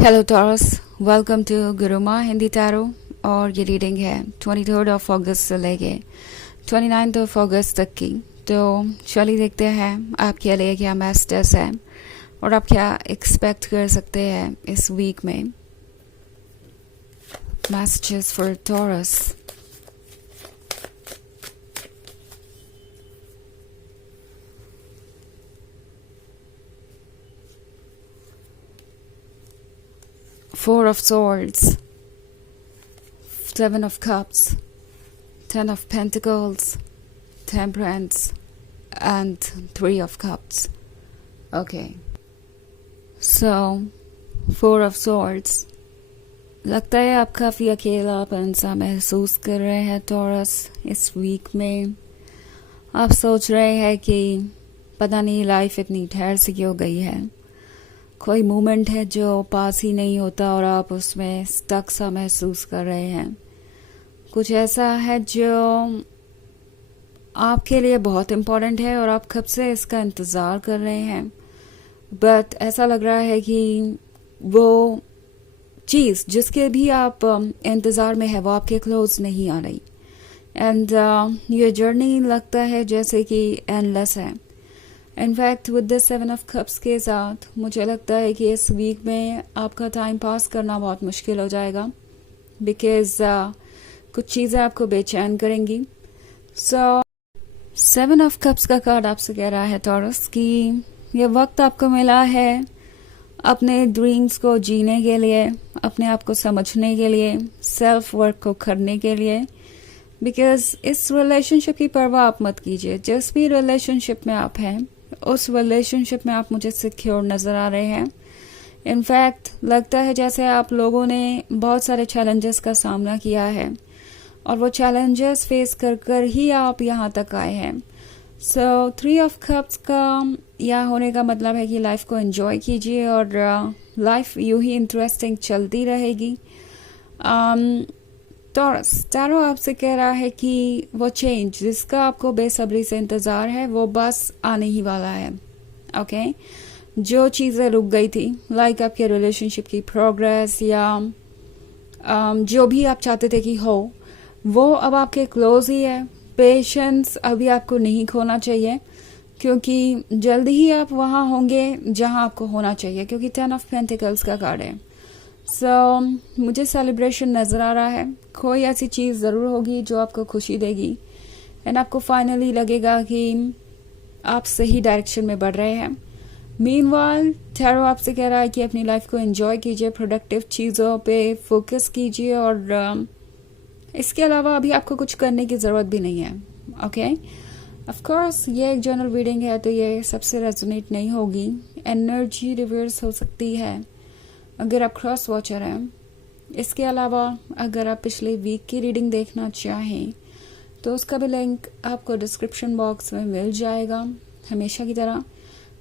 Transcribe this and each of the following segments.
Hello Taurus, welcome to Guruma Hindi tarot. और ये reading है 23 अगस्त से लेके 29 अगस्त तक की। तो चलिए देखते हैं आपके लिए क्या मैसेजेस है और आप क्या एक्सपेक्ट कर सकते हैं इस वीक में। Messages for taurus. Four of Swords, Seven of Cups, Ten of Pentacles, Temperance, and Three of Cups. Okay. So, Four of Swords. लगता है आप काफ़ी अकेलापन सा महसूस कर रहे हैं टॉरस इस वीक में। आप सोच रहे हैं कि पता नहीं लाइफ इतनी ठहर सी क्यों गई है। कोई मोमेंट है जो पास ही नहीं होता और आप उसमें स्टक सा महसूस कर रहे हैं। कुछ ऐसा है जो आपके लिए बहुत इम्पोर्टेंट है और आप कब से इसका इंतज़ार कर रहे हैं, बट ऐसा लग रहा है कि वो चीज़ जिसके भी आप इंतज़ार में है वो आपके क्लोज नहीं आ रही। एंड ये जर्नी लगता है जैसे कि एंडलेस है। In fact with the 7 of cups के साथ मुझे लगता है कि इस वीक में आपका टाइम पास करना बहुत मुश्किल हो जाएगा, बिकॉज कुछ चीज़ें आपको बेचैन करेंगी। सो 7 ऑफ कप्स का कार्ड आपसे कह रहा है टॉरस कि ये वक्त आपको मिला है अपने ड्रीम्स को जीने के लिए, अपने आप को समझने के लिए, सेल्फ वर्क को करने के लिए। बिकॉज इस रिलेशनशिप की परवाह आप मत कीजिए। जिस भी रिलेशनशिप में आप हैं उस रिलेशनशिप में आप मुझे सिक्योर नज़र आ रहे हैं। इनफैक्ट लगता है जैसे आप लोगों ने बहुत सारे चैलेंजेस का सामना किया है और वो चैलेंजेस फेस कर कर ही आप यहाँ तक आए हैं। सो 3 ऑफ कप्स का यह होने का मतलब है कि लाइफ को एंजॉय कीजिए और लाइफ यूं ही इंटरेस्टिंग चलती रहेगी। टॉरस टैरो आपसे कह रहा है कि वो चेंज जिसका आपको बेसब्री से इंतज़ार है वो बस आने ही वाला है। ओके जो चीज़ें रुक गई थी, लाइक आपके रिलेशनशिप की प्रोग्रेस या जो भी आप चाहते थे कि हो, वो अब आपके क्लोज ही है। पेशेंस अभी आपको नहीं खोना चाहिए क्योंकि जल्दी ही आप वहाँ होंगे जहाँ आपको होना चाहिए, क्योंकि 10 ऑफ पेंटिकल्स का कार्ड है। सो मुझे सेलिब्रेशन नज़र आ रहा है। कोई ऐसी चीज़ ज़रूर होगी जो आपको खुशी देगी एंड आपको फाइनली लगेगा कि आप सही डायरेक्शन में बढ़ रहे हैं। मीनवाइल टैरो आपसे कह रहा है कि अपनी लाइफ को एंजॉय कीजिए, प्रोडक्टिव चीज़ों पे फोकस कीजिए और इसके अलावा अभी आपको कुछ करने की ज़रूरत भी नहीं है। ओके ऑफ कोर्स ये एक जनरल रीडिंग है तो ये सबसे रेजोनेट नहीं होगी। एनर्जी रिवर्स हो सकती है अगर आप क्रॉस वॉचर हैं। इसके अलावा अगर आप पिछले वीक की रीडिंग देखना चाहें तो उसका भी लिंक आपको डिस्क्रिप्शन बॉक्स में मिल जाएगा हमेशा की तरह।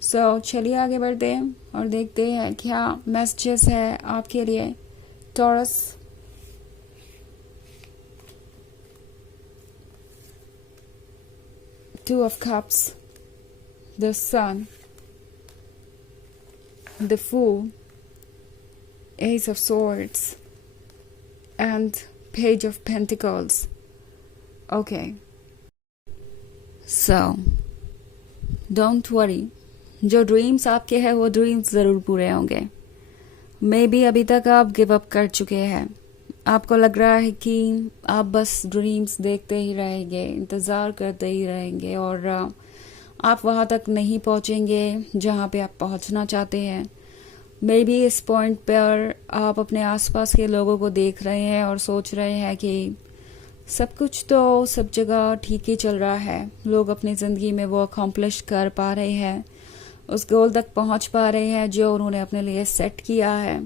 सो चलिए आगे बढ़ते हैं और देखते हैं क्या मैसेजेस है आपके लिए taurus. Two of Cups, the Sun, the Fool, Ace of Swords, and Page of Pentacles. Okay. So, don't worry. जो ड्रीम्स आपके हैं वो ड्रीम्स ज़रूर पूरे होंगे। मे बी अभी तक आप गिव अप कर चुके हैं। आपको लग रहा है कि आप बस ड्रीम्स देखते ही रहेंगे, इंतज़ार करते ही रहेंगे और आप वहाँ तक नहीं पहुँचेंगे जहाँ पे आप पहुँचना चाहते हैं। मे बी इस पॉइंट पर आप अपने आसपास के लोगों को देख रहे हैं और सोच रहे हैं कि सब कुछ तो सब जगह ठीक ही चल रहा है, लोग अपनी ज़िंदगी में वो अकम्प्लिश कर पा रहे हैं, उस गोल तक पहुँच पा रहे हैं जो उन्होंने अपने लिए सेट किया है।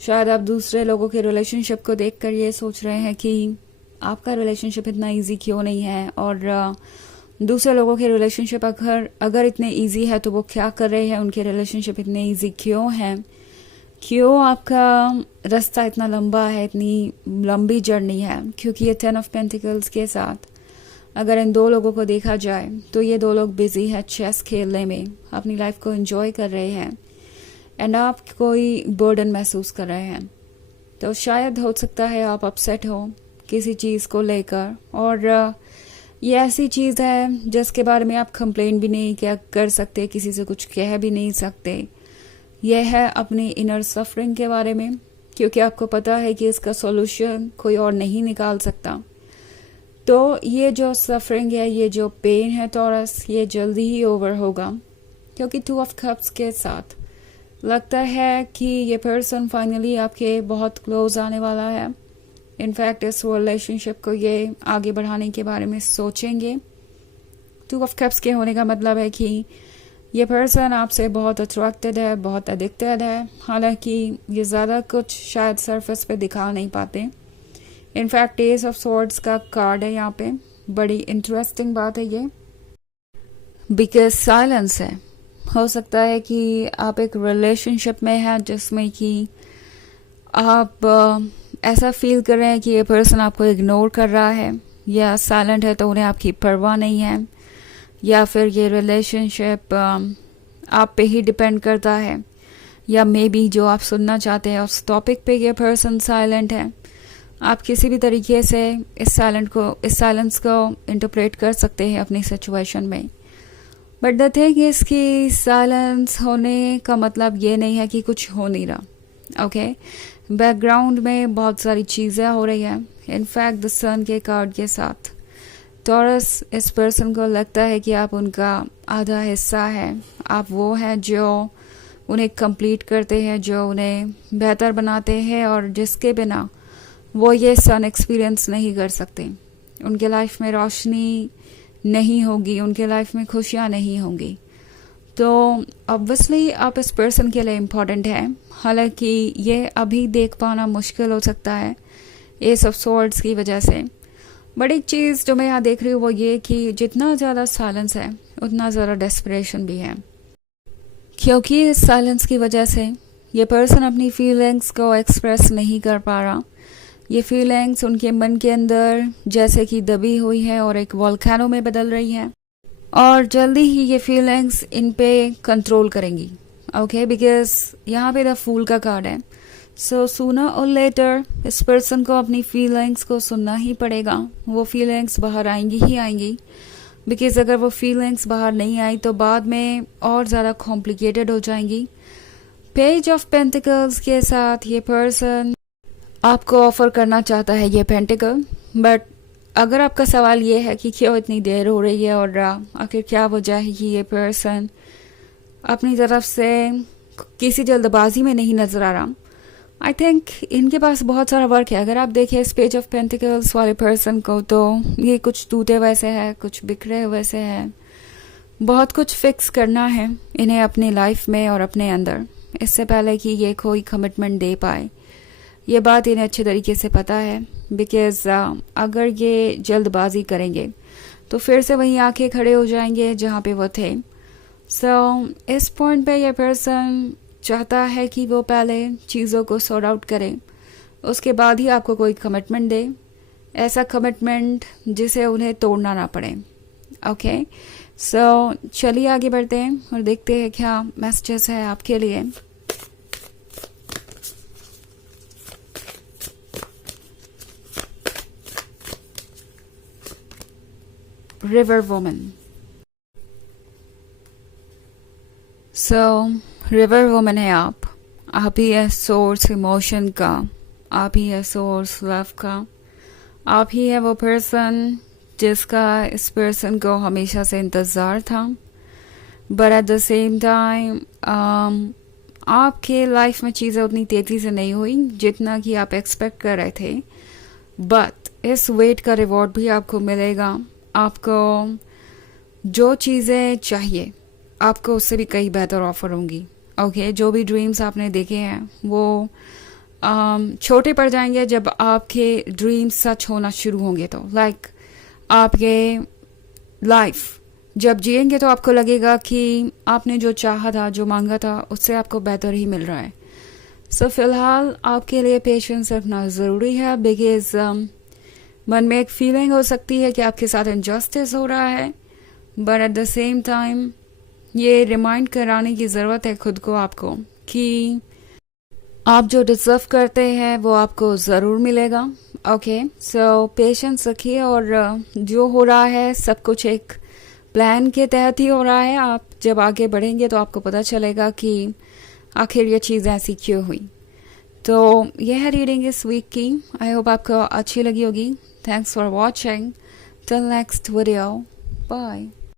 शायद आप दूसरे लोगों के रिलेशनशिप को देखकर ये सोच रहे हैं कि आपका रिलेशनशिप इतना इजी क्यों नहीं है और दूसरे लोगों के रिलेशनशिप अगर इतने इजी है तो वो क्या कर रहे हैं, उनके रिलेशनशिप इतने इजी क्यों हैं, क्यों आपका रास्ता इतना लंबा है, इतनी लंबी जर्नी है। क्योंकि ये 10 ऑफ पेंटिकल्स के साथ अगर इन दो लोगों को देखा जाए तो ये दो लोग बिजी हैं चेस खेलने में, अपनी लाइफ को एंजॉय कर रहे हैं एंड आप कोई बर्डन महसूस कर रहे हैं। तो शायद हो सकता है आप अपसेट हो किसी चीज़ को लेकर, और ये ऐसी चीज़ है जिसके बारे में आप कंप्लेन भी नहीं क्या कर सकते, किसी से कुछ कह भी नहीं सकते। यह है अपनी इनर सफरिंग के बारे में, क्योंकि आपको पता है कि इसका सॉल्यूशन कोई और नहीं निकाल सकता। तो ये जो सफरिंग है, ये जो पेन है टॉरस, ये जल्दी ही ओवर होगा, क्योंकि 2 ऑफ कप्स के साथ लगता है कि ये पर्सन फाइनली आपके बहुत क्लोज आने वाला है। इनफैक्ट इस रिलेशनशिप को ये आगे बढ़ाने के बारे में सोचेंगे। 2 ऑफ कप्स के होने का मतलब है कि ये पर्सन आपसे बहुत अट्रैक्टेड है, बहुत एडिक्टेड है। हालांकि ये ज़्यादा कुछ शायद सरफेस पे दिखा नहीं पाते। इनफैक्ट एस ऑफ स्वॉर्ड्स का कार्ड है यहाँ पे। बड़ी इंटरेस्टिंग बात है ये, बिकॉज साइलेंस है। हो सकता है कि आप एक रिलेशनशिप में हैं जिसमें कि आप ऐसा फील कर रहे हैं कि ये पर्सन आपको इग्नोर कर रहा है, या साइलेंट है तो उन्हें आपकी परवाह नहीं है, या फिर ये रिलेशनशिप आप पे ही डिपेंड करता है, या मे बी जो आप सुनना चाहते हैं उस टॉपिक पे ये पर्सन साइलेंट है। आप किसी भी तरीके से इस साइलेंस को इंटरप्रेट कर सकते हैं अपनी सिचुएशन में। बट द थिंग इज कि साइलेंस होने का मतलब ये नहीं है कि कुछ हो नहीं रहा। ओके, बैकग्राउंड में बहुत सारी चीज़ें हो रही हैं। इनफैक्ट द सन के कार्ड के साथ टॉरस, इस पर्सन को लगता है कि आप उनका आधा हिस्सा है। आप वो हैं जो उन्हें कंप्लीट करते हैं, जो उन्हें बेहतर बनाते हैं, और जिसके बिना वो ये सन एक्सपीरियंस नहीं कर सकते। उनके लाइफ में रोशनी नहीं होगी, उनके लाइफ में खुशियाँ नहीं होंगी। तो ऑब्वियसली आप इस पर्सन के लिए इम्पॉर्टेंट हैं। हालांकि ये अभी देख पाना मुश्किल हो सकता है एस ऑफ स्वॉर्ड्स की वजह से। बट एक चीज़ जो मैं यहाँ देख रही हूँ वो ये कि जितना ज़्यादा साइलेंस है उतना ज़्यादा डेस्परेशन भी है, क्योंकि इस साइलेंस की वजह से ये पर्सन अपनी फीलिंग्स को एक्सप्रेस नहीं कर पा रहा। ये फीलिंग्स उनके मन के अंदर जैसे कि दबी हुई है और एक वोल्केनो में बदल रही है, और जल्दी ही ये फीलिंग्स इन पे कंट्रोल करेंगी। ओके, बिकॉज यहाँ पे द फूल का कार्ड है। सो सूनर और लेटर इस पर्सन को अपनी फीलिंग्स को सुनना ही पड़ेगा। वो फीलिंग्स बाहर आएंगी ही आएंगी, बिकॉज अगर वो फीलिंग्स बाहर नहीं आई तो बाद में और ज़्यादा कॉम्प्लिकेटेड हो जाएंगी। पेज ऑफ पेंटिकल्स के साथ ये पर्सन आपको ऑफर करना चाहता है ये पेंटिकल। बट अगर आपका सवाल ये है कि क्यों इतनी देर हो रही है और आखिर क्या वजह है कि ये पर्सन अपनी तरफ से किसी जल्दबाजी में नहीं नजर आ रहा, आई थिंक इनके पास बहुत सारा वर्क है। अगर आप देखें इस पेज ऑफ पेंटिकल्स वाले पर्सन को, तो ये कुछ टूटे वैसे है, कुछ बिखरे वैसे है, बहुत कुछ फिक्स करना है इन्हें अपनी लाइफ में और अपने अंदर, इससे पहले कि ये कोई कमिटमेंट दे पाए। ये बात इन्हें अच्छे तरीके से पता है, बिकॉज अगर ये जल्दबाजी करेंगे तो फिर से वहीं आके खड़े हो जाएंगे जहाँ पे वो थे। सो इस पॉइंट पे ये पर्सन चाहता है कि वो पहले चीज़ों को सॉर्ट आउट करे, उसके बाद ही आपको कोई कमिटमेंट दे, ऐसा कमिटमेंट जिसे उन्हें तोड़ना ना पड़े। ओके, सो चलिए आगे बढ़ते हैं और देखते हैं क्या मैसेजेस है आपके लिए। River woman. सो रिवर वुमन है आप ही है सोर्स इमोशन का, आप ही है सोर्स लव का, आप ही है वो पर्सन जिसका इस पर्सन को हमेशा से इंतज़ार था। But at the same time आपके लाइफ में चीज़ें उतनी तेज़ी से नहीं हुई जितना कि आप एक्सपेक्ट कर रहे थे। बट इस वेट का रिवॉर्ड भी आपको मिलेगा। आपको जो चीज़ें चाहिए आपको उससे भी कई बेहतर ऑफर होंगी। ओके, जो भी ड्रीम्स आपने देखे हैं वो छोटे पड़ जाएंगे जब आपके ड्रीम्स सच होना शुरू होंगे। तो लाइक आपके लाइफ जब जिएंगे तो आपको लगेगा कि आपने जो चाहा था, जो मांगा था, उससे आपको बेहतर ही मिल रहा है। सो फिलहाल आपके लिए पेशेंस रखना ज़रूरी है, बिकॉज मन में एक फीलिंग हो सकती है कि आपके साथ इनजस्टिस हो रहा है, but at the same time ये रिमाइंड कराने की ज़रूरत है खुद को आपको कि आप जो डिजर्व करते हैं वो आपको ज़रूर मिलेगा। ओके, सो पेशेंस रखिए, और जो हो रहा है सब कुछ एक प्लान के तहत ही हो रहा है। आप जब आगे बढ़ेंगे तो आपको पता चलेगा कि आखिर ये चीज़ ऐसी क्यों हुई। तो यह है रीडिंग इस वीक की। आई होप आपको अच्छी लगी होगी। Thanks for watching. Till next video, bye.